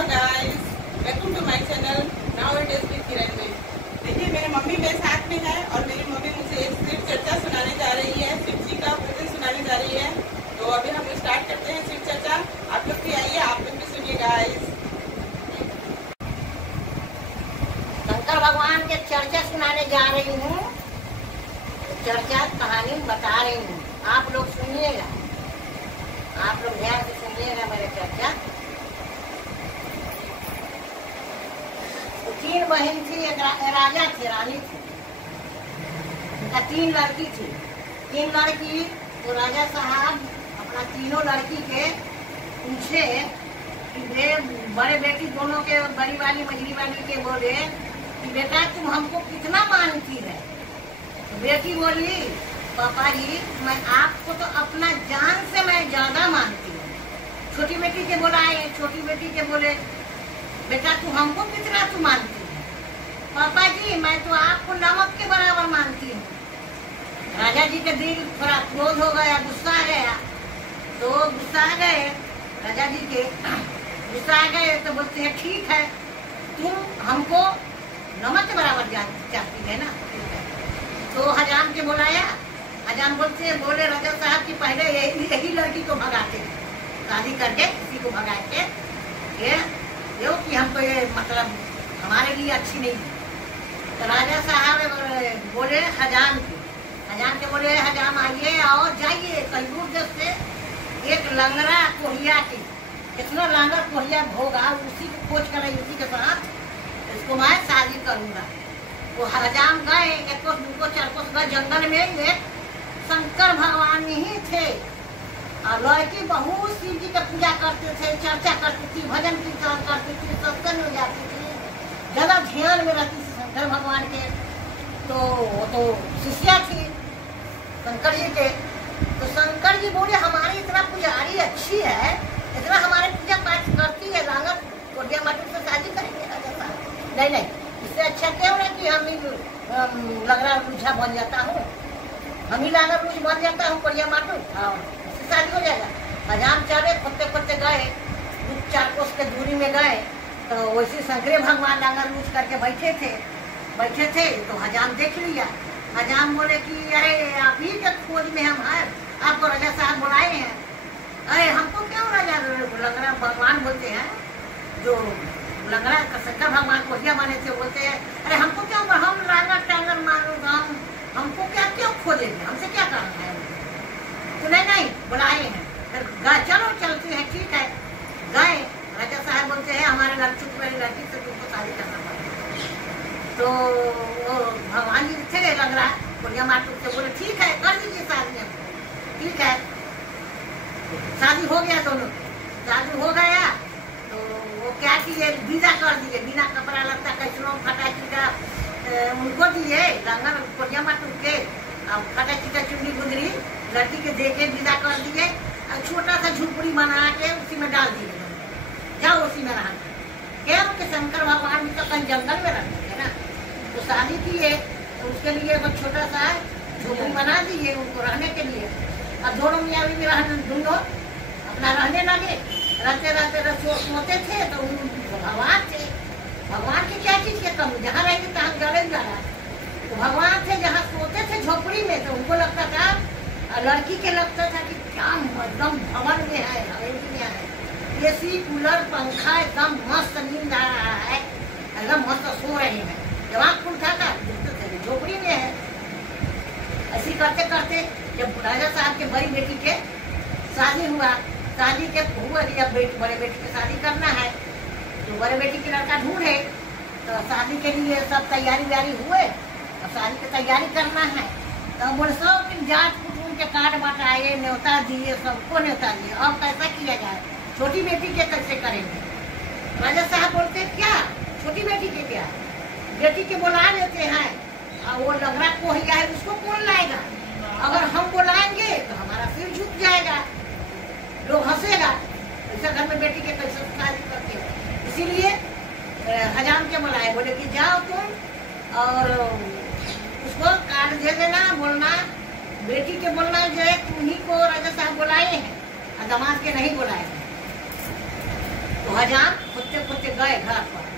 Hello guys, welcome to my channel now it is with Kiran में। देखिए, मेरे mummy मेरे साथ में है और मेरी मम्मी मुझे एक शिव चर्चा सुनाने जा रही है, शिव जी का भजन सुनाने जा रही है। तो अभी हम स्टार्ट करते हैं शिव चर्चा। आप लोग भी आइए, आप लोग भी सुनिए गाइस। शंकर भगवान के चर्चा सुनाने जा रही हूँ। चर्चा कहानी बता रही हूँ, आप लोग सुनिएगा, आप लोग ध्यान से सुनिएगा मेरे चर्चा। तो 3 बहन थी, एक राजा थे, रानी थी, उनका 3 लड़की थी। 3 लड़की, तो राजा साहब अपना तीनों लड़की के पूछे कि वे बड़े बेटी दोनों के, बड़ी वाली मझली वाली के बोले कि बेटा तुम हमको कितना मानती है। तो बेटी बोली पापा जी मैं आपको तो अपना जान से मैं ज्यादा मानती हूँ। छोटी बेटी के बोलाए, छोटी बेटी के बोले बेटा तू हमको कितना तू मानती है। पापा जी मैं तो आपको नमक के बराबर मानती हूँ। राजा जी का दिल थोड़ा क्रोध हो गया, गुस्सा आ गया। तो गुस्सा आ गए राजा जी के, गुस्सा आ गए तो बोलते हैं ठीक है तुम हमको नमक के बराबर चाहती है ना। तो हजाम के बुलाया, हजाम बोले राजा साहब की पहले यही लड़की को भगाते थे, शादी करके किसी को भगा के ये कि हमको ये मतलब हमारे लिए अच्छी नहीं है। तो राजा साहब बोले हजाम के बोले हजाम आइए और जाइए कई देश से एक लंगड़ा कोहिया की, इतना लंगड़ा कोहिया होगा उसी को खोज कर उसी के साथ इसको मैं शादी करूंगा। वो हजाम गए, एक कोस दो कोस चार कोस गए जंगल में, एक शंकर भगवान ही थे और लड़की बहुत शिव जी का पूजा करते थे, चर्चा करती थी, भजन कीर्तन करती थी, सत्संग में जाती थी, ज्यादा ध्यान में रहती थी शंकर भगवान के। तो वो तो शिष्या थी शंकर जी के। तो शंकर जी बोले हमारी इतना पुजारी अच्छी है, इतना हमारे पूजा पाठ करती है, लांगर कोडिया माटी से शादी करेंगे राजा साहब। नहीं इससे अच्छा क्यों ना कि हम ही लगरा रूझा बन जाता हूँ, हम ही लांगर रूझ बन जाता हूँ कोडिया माटू, शादी हो जाएगा। हजाम चले पत्ते गए, 4 कोस के दूरी में गए। तो वैसे शंकरे भगवान लांगर रूझ करके बैठे थे। तो हजाम देख लिया। हजाम बोले कि अरे आप ही के खोज में हम हैं, आपको राजा साहब बुलाए हैं। अरे हमको क्यों राजा लंगड़ा भगवान बोलते हैं, जो लंगड़ा शंकर भगवान कोहिया माने थे बोलते हैं अरे हमको क्यों, हम लांगर टांगर मारूंगा, हमको क्या क्यों खोजेंगे, हमसे क्या करना है। तो नहीं बुलाए हैं, चलो चलते हैं, ठीक है। गए, राजा साहब बोलते हैं हमारे लड़की से तुमको शादी करना पड़ेगा। तो वो भगवान जी थे लग रहा कोरिया माटू से बोले ठीक है कर दीजिए शादी, ठीक है। शादी हो गया, दोनों शादी हो गया। तो वो क्या किए, विदा कर दिए, बिना कपड़ा लगता कैसनो फटा चिटा उनको दिए लंगर कोरिया माटू के, और फटा चिटा चुन्नी गुदरी लड़की के दे के विदा कर दिए और छोटा सा झुपड़ी बना के उसी में डाल दिए, जाओ उसी में रहना। क्या कि शंकर भगवान भी तो कहीं जंगल में रहते थे ना। तो शादी किए तो उसके लिए वो छोटा सा झोपड़ी बना दिए उनको रहने के लिए। अब दोनों मियाँ बीवी दोनों अपना रहने लगे, रहते सोते थे। तो भगवान थे, भगवान की क्या चीज के कम, जहाँ रहेंगे तहाँ जड़े जा रहा। तो भगवान थे जहाँ सोते थे झोपड़ी में, तो उनको लगता था, लड़की के लगता था कि क्या एकदम भवन में है, हवेली में है, एसी कूलर पंखा एकदम मस्त नींद आ रहा है, एकदम मस्त सो रहे हैं। जब आँख खुलता था झोपड़ी में है। ऐसी करते करते जब राजा साहब के बड़ी बेटी के शादी हुआ, शादी के हुआ कि अब बड़े बेटी की शादी करना है, तो बड़े बेटी की लड़का ढूंढे। तो शादी के लिए सब तैयारी व्यारी हुए, अब शादी की तैयारी करना है। तो बोले सब जाट कुटुंब के कार्ड बटाए, न्योता दिए, सबको न्योता दिए। अब कैसा किया जाए, छोटी बेटी के कैसे करेंगे। राजा साहब बोलते क्या छोटी बेटी के, क्या बेटी के बुला लेते हैं, और वो लंगड़ा कोहिया है उसको कौन लाएगा, अगर हम बुलाएंगे तो हमारा सिर झुक जाएगा, लोग हंसेगा, ऐसे घर में बेटी के कैसे शादी करते हैं। इसीलिए हजाम के बुलाए, बोले कि जाओ तुम और उसको कार्ड दे देना, बोलना बेटी के बोलना जो तुम्ही को राजा साहब बुलाए हैं और दामाद के नहीं बुलाए हैं। तो हजाम खोदते खोदते गए घर पर।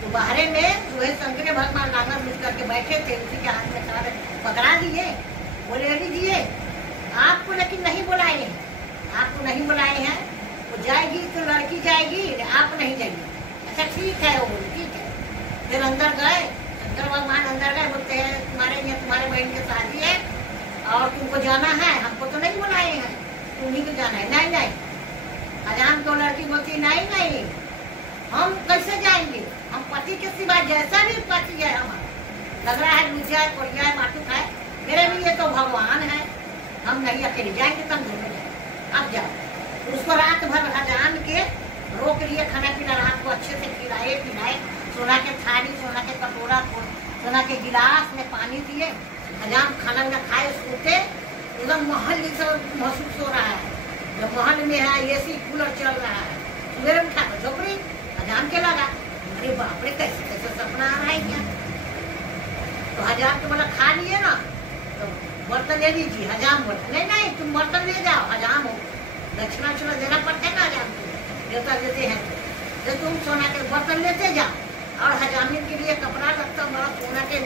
तो बाहरे में जो है शंकर भगवान नांगर लूट करके बैठे थे, उसी के हाथ में चादर पकड़ा दिए। बोले अरे जी आपको लेकिन नहीं बुलाए हैं, आपको नहीं बुलाए हैं, वो जाएगी तो लड़की जाएगी, आप नहीं जाएगी। अच्छा ठीक है, वो बोले ठीक है। फिर अंदर गए, शंकर भगवान अंदर गए, बोलते हैं तुम्हारे यहाँ तुम्हारे बहन की शादी है और तुमको जाना है, हमको तो नहीं बुलाए हैं, तुम्हीं को जाना है। नहीं नहीं, हजाम तो लड़की बोलती नहीं नहीं, हम कैसे जाएंगे, हम पति के सिवा जैसा भी पति है हमारा, लग रहा है लुचा है, कोरिया है, माटुक है, मेरे लिए तो भगवान है, हम नहीं अकेले जाएंगे, तब घूमने जाए, अब जाओ। उसको रात भर हजाम के रोक लिए, खाना पीना रात को अच्छे से खिलाए पिलाए, सोना के थाली, सोना के कटोरा, सोना के गिलास में पानी दिए। हजाम खाना ना खाए, सोते एकदम महल जैसा महसूस हो रहा है, जब महल में है एसी कूलर चल रहा है। सवेरे उठा कर झोपड़ी, हजाम के लगा, अरे बाप रे कैसे कैसे सपना आ रहा है क्या। तो हजाम के बोला खा लिए ना, तो बर्तन ले लीजिए। हजाम बोला नहीं नहीं तुम बर्तन ले जाओ, हजाम हो दक्षिणा उक्षिणा देना पड़ता है ना, हजाम को देवता देते हैं, तो तुम सोना के बर्तन लेते जाओ और हजामिन के लिए कपड़ा लगता बड़ा सोना के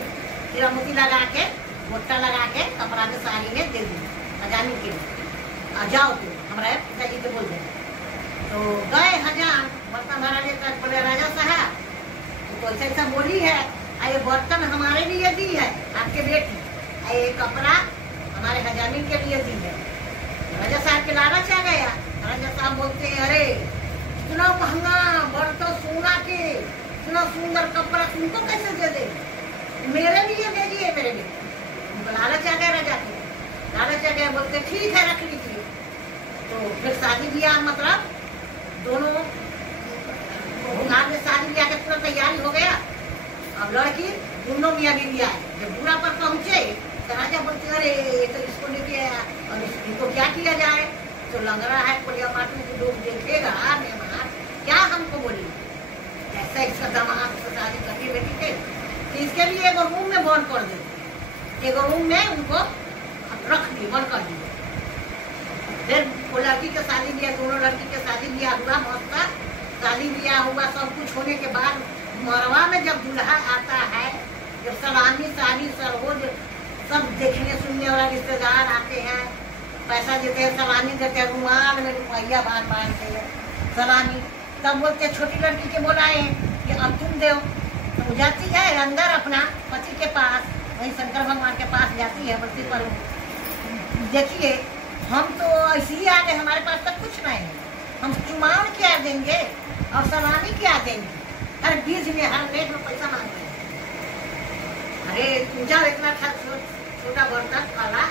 हीरा मोती लगा के, गोटा लगा के कपड़ा में साड़ी में दे दी हजामिन के लिए, आ जाओ तुम हमारे पिताजी के बोल दे। तो गए हजाम बर्तन भरा लेकर, बोले राजा साहब तो ऐसा ऐसा बोली है, ये बर्तन हमारे लिए दी है आपके बेटी, ये कपड़ा हमारे हजामिन के लिए दी है। राजा साहब के लालच आ गया। राजा साहब बोलते हैं अरे इतना महंगा बर्तन सोना के, इतना सुंदर कपड़ा तुमको कैसे दे दे, मेरे लिए दे दिए मेरे लिए। उनको लालच आ गया राजा के, लालच आ गया, बोलते ठीक है रख लीजिए। तो फिर शादी ब्याह मतलब दोनों में शादी ब्याह के पूरा तैयारी हो गया। अब लड़की दोनों मियाँ बीवी आए, जब बुरा पर पहुंचे तो राजा बोलते अरे तो इसको लेके आया, अब इसको क्या किया जाए। तो लग रहा है कोलिया माटू को लोग देखेगा मेहमान क्या हमको बोली, ऐसा इसका दामाद से शादी करके बेटी थे, तो इसके लिए एगो रूम में बंद कर दे, एगो रूम में उनको रख दिए, बंद कर दिए। फिर वो लड़की के शादी ब्याह, दोनों लड़की के शादी ब्याह हुआ, मस्त शादी ब्याह हुआ। सब कुछ होने के बाद मरवा में जब दूल्हा आता है, जब सलामी साली सरहोज सब देखने सुनने वाला रिश्तेदार आते हैं, पैसा देते हैं, सलामी देते हैं, रुमाल में रुपया बांधते हैं सलामी, तब बोलते छोटी लड़की के बोलाए कि अब तुम दो। तो जाती है अंदर अपना पति के पास, वही शंकर भगवान के पास जाती है, बोलती पर देखिए हम तो ऐसे ही आ गए, हमारे पास तो कुछ नहीं है, हम चुमान क्या देंगे और सलामी क्या देंगे, हर बीज में हर रेट में पैसा मांगते हैं। अरे तुम जाओ इतना छोटा बर्तन काला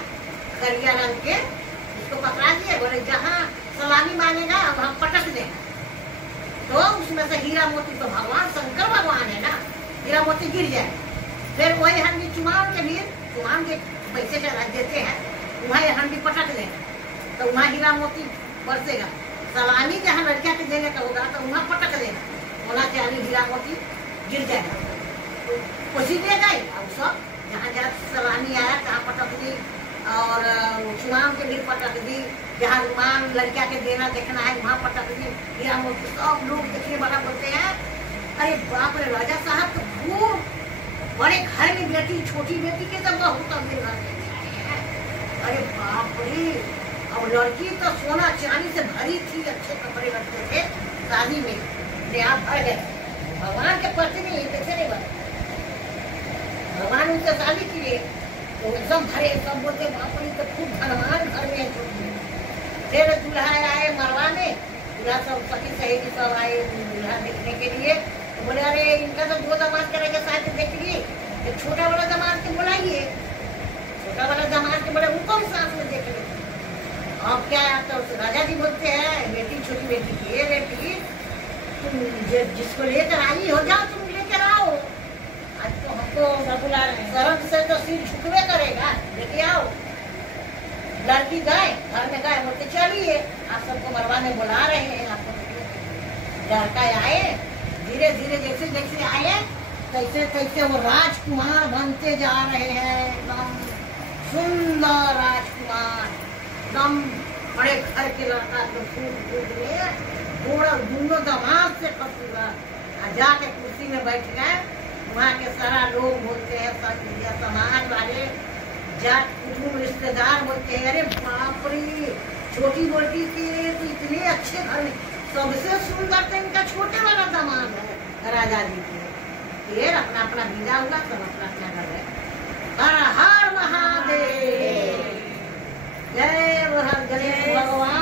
करिया रंग के, उसको पकड़ा दिए, बोले जहाँ सलामी मांगेगा अब हम पटक देंगे। तो उसमें से हीरा मोती, तो भगवान शंकर भगवान है ना, हीरा मोती गिर जाए। फिर वही हंडी चुमान के लिए, चुमान के पैसे देते हैं, वहाँ हंडी पटक देंगे, तो वहाँ हीरा मोती बरसेगा। सलामी जहाँ लड़किया के देने का होगा तो वहाँ पटक देना, होना चाहिए हीरा मोती गिर जाएगा। तो उसी दे गई, अब सब जहाँ जहाँ सलामी आया तहाँ पटक दी, और चुनाव के लिए पटक दी, जहाँ रुमान लड़किया के देना देखना है वहाँ पटक दी हीरा मोती। सब लोग देखने वाला बोलते हैं अरे बाप रे राजा साहब तो खूब बड़े घर में बेटी, छोटी बेटी के तो बहुत अमीर घर में आए हैं, अरे बाप रे। और लड़की तो सोना चांदी से भरी थी, अच्छे कपड़े लगते थे, शादी में आप भर गए, भगवान के प्रति नहीं कैसे नहीं बने, भगवान उनसे शादी किए तो एकदम भरे, सब बोलते बाप रे तो खूब धनवान घर में है। फिर दूल्हा आए मरवा में, दूल्हा सब सखी सहेली सब आए दूल्हा देखने के लिए, तो बोले अरे इनका तो दो दामाद करेंगे शादी देख लिए, तो छोटा वाला दामाद के बुलाइए, छोटा वाला दामाद के बोले उनको भी साथ में देख ले। अब क्या तो राजा जी बोलते हैं बेटी, छोटी बेटी की, ये बेटी तुम जिसको लेकर आई हो जाओ, तुम लेकर आओ, आज तो हमको बुला रहे हैं, शर्म से तो सिर झुकवे करेगा, लेके आओ। लड़की गए घर में गए, बोलते चलिए आप सबको मरवा में बुला रहे हैं, आपको लड़का आए, धीरे धीरे जैसे जैसे आए तैसे तैसे वो राजकुमार बनते जा रहे हैं, एकदम सुंदर राजकुमार, एकदम बड़े घर के लड़का, फूट फूट में थोड़ा दोनों दामाद से खूबसूरत। जाके कुर्सी में बैठ गए, वहाँ के सारा लोग बोलते हैं, समाज वाले जाट कुटुंब रिश्तेदार बोलते हैं, अरे बाप रे छोटी बोलती थी तो इतने अच्छे घर में, सबसे सुंदर तो इनका छोटे वाला दामाद है राजा जी के। फिर अपना अपना विदा हुआ, सब अपना अपना घर है। हर हर महादेव, जय गणेश भगवान।